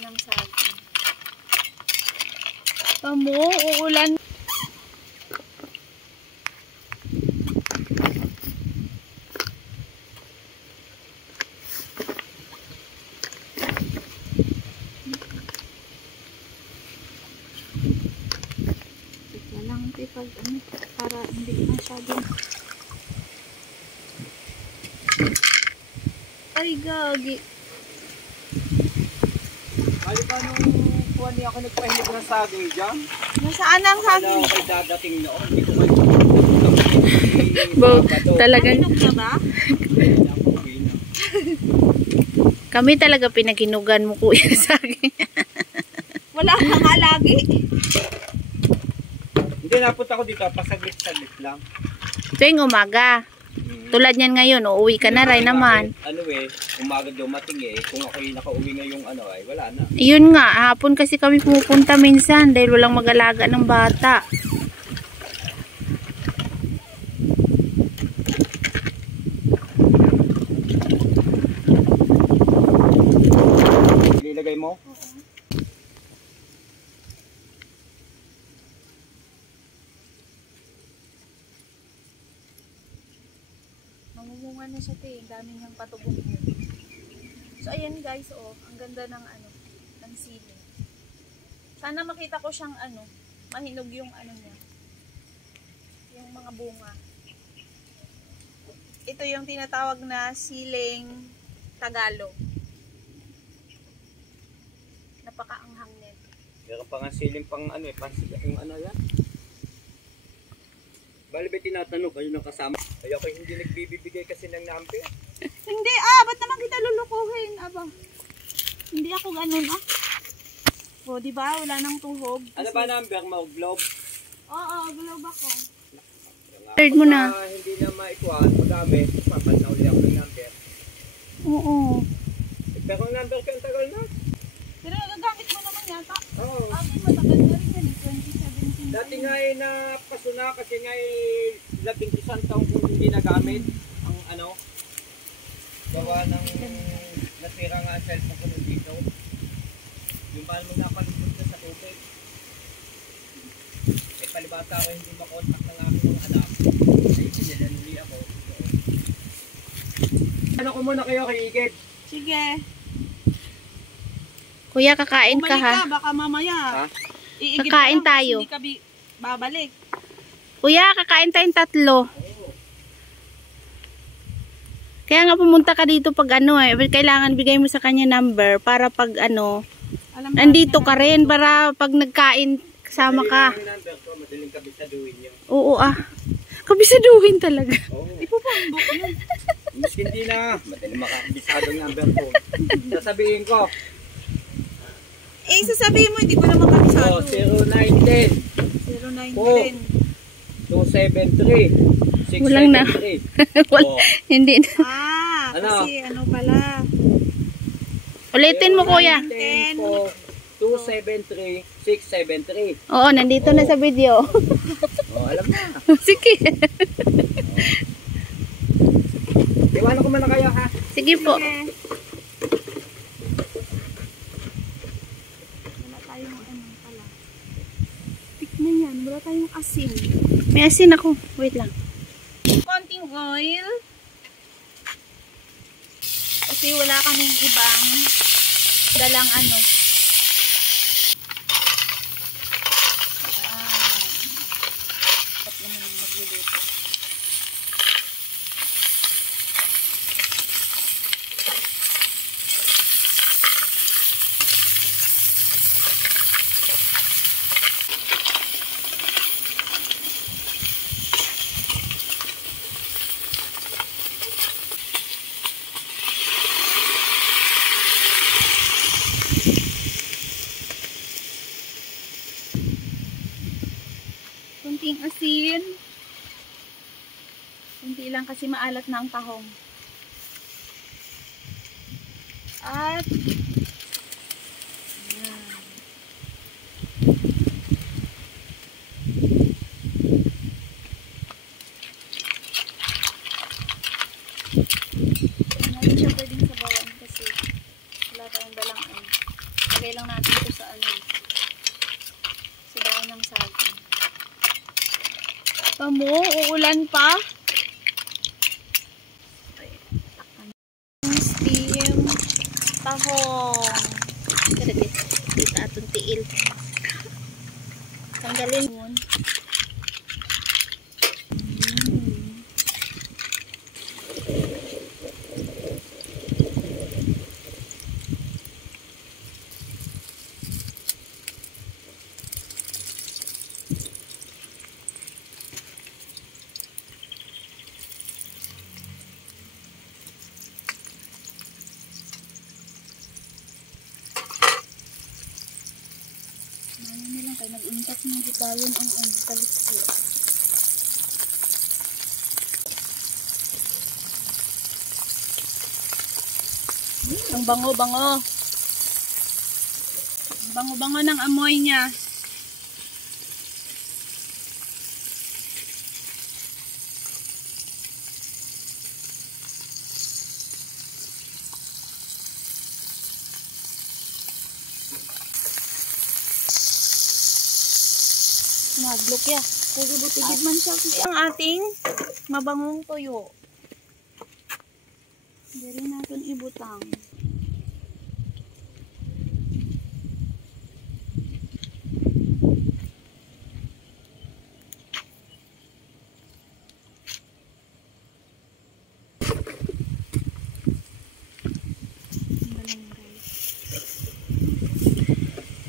ng saging. Tamo, uulan. Tignan lang pag ano, para hindi masyadong. Ay, gagi. Kali pa nung kuha niya ako nagpahilig ng saging dyan. Nasaan ang saging? Akala ko dadating noon. Hindi ko Talagang Hinog na ba? kami talaga pinaginugan mo kuya saging. Wala ka nga lagi. Hindi, napunta ko dito. Pasaglit-saglit lang. Tuwing umaga. Tulad niyan ngayon, uuwi ka na rin naman. Ano umaga dumating Kung ako yung nakauwi ngayong wala na. Yun nga, hapon kasi kami pumupunta minsan dahil walang mag-alaga ng bata. Ilagay mo? Mamumunga na siya te, dami niyang patubong. So ayan guys, oh, ang ganda ng ng sili. Sana makita ko siyang mahinog yung niya. Yung mga bunga. Ito yung tinatawag na siling Tagalog. Napakaanghang nito. Meron pa nga siling pang yung yan. Bali ba tinatanong kayo ng kasama? Ay ako hindi nagbibigay kasi ng number. Hindi ba't naman kita lulukuhin? Hindi ako ganun O, di ba? Wala nang tuhog. Ano ba number mo? Globe? Oo, globe ako. Third mo na. Hindi na maikuhan, magamit. Papat na uli ako ng number. Oo. Pero ang number ko ang tagal na. Pero nagagamit mo naman yata. Oo. Akin matagal na rin yan 2017. Dati nga napasuna kasi nga 11 taong kung hindi nagamit ang gawa ng nasira nga ang cellphone ko nun dito. Yung mahal mo napalipod ka sa tubig. Palibata ako hindi makontak ng aking mga anak. Ay sinilandi ako. Ano ko muna kayo kay Iged? Sige. Kuya, kakain ka ha. Bumalik ka, baka mamaya. Ha? Iigib Kakain ka lang, tayo. Hindi ka babalik. Kuya, kakain tayong tatlo. Kaya nga pumunta ka dito pag kailangan bigay mo sa kanya number para pag Alam nandito ka rin para pag nagkain kasama ka. Madaling kabisaduhin niyo. Oo kabisaduhin talaga. Oo. Ipupambok yun. Mas hindi na. Madaling makakabisado ng number ko. Sasabihin ko. Sasabihin mo, hindi ko naman kabisado. 0910 0910. 273 673. Walang na. Hindi na. Ano? Kasi pala. Ulitin mo kuya. 273 673. Oo, nandito na sa video. Alam na. Sige. Iwanan ko muna kayo ha. Sige po. Wala tayong pala. Tikman yan. Wala tayong asin. May asin ako. Wait lang. Konting oil. Kasi wala kaming ibang dalang konting asin. Kunti lang kasi maalat na ang tahong. At hindi natin siya pwedeng sabawan kasi wala tayong dalang Lagay lang natin ito sa ano. Sa daan ng saging. Tamo, uulan pa. Steam. Tahong. Dito atong tiil. Tanggalin yun. Ano na lang kayo, nag-untak ng gibayon ang taliksi. Ang bango-bango. Ang bango-bango ng amoy niya. Maglok ya. Tigid man siya. Ang ating mabangong tuyo. Dari natin ibutang.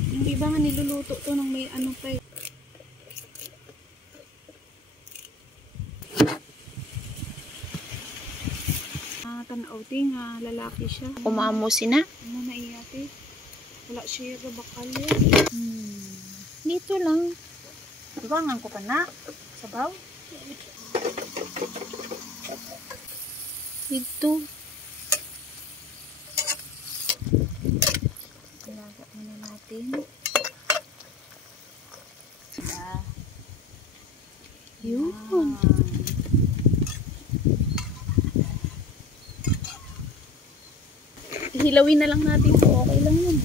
Hindi ba nga niluluto to ng may ano pa eh. Tanauting nga lalaki siya. Kumamusi na. Ano na iyate? Wala siya gabakal Dito lang. Iwangan ko pa na. Sabaw. Dito. Ilaga muna natin. Yun. Hilawin na lang natin. Okay lang yun.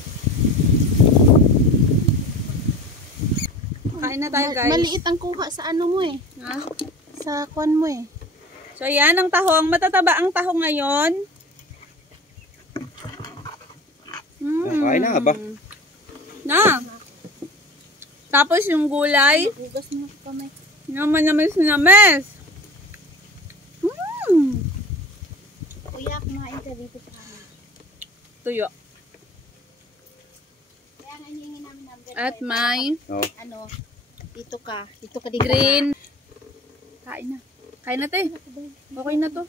Kain na tayo guys. Maliit ang kuha sa ano mo eh. Ha? Sa kwan mo eh. So yan ang tahong. Matataba ang tahong ngayon. Kain na ba? Na. Tapos yung gulay. Hugas mo sa kamay. Naman-namis. Kuya, kumain ka dito sa amin. Tuyo. Kaya nga hihingi namin number. At may Ano, dito ka dito. green. Kain na. Kain na te. Okay na to.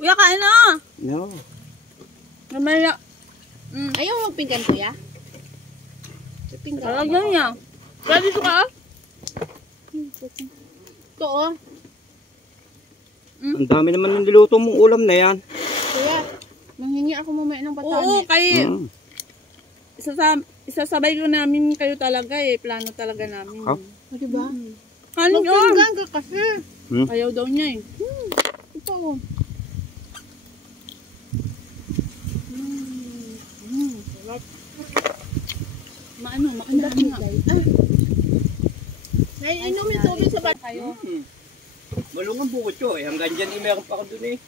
Kuya, kain na. No. Mamaya. Ayaw mo magpinggan, kuya? Pinggan. Talagyan niya. Kaya dito ka. Ito oh. Ang dami naman ng niluto mong ulam na yan. Kuya, manghingi ako mamaya ng patani. Oo, kay isasabay ko namin kayo talaga eh. Plano talaga namin. Ha? O, diba? Kanin yun. Magpinggan ka kasi. Ayaw daw niya eh. Ito oh. Sarap. Maano, makandak nga. Ngayon, inumin tubig sa bat. Kayo. Malungang bukod ko eh. Hanggang dyan meron pa ako dun eh.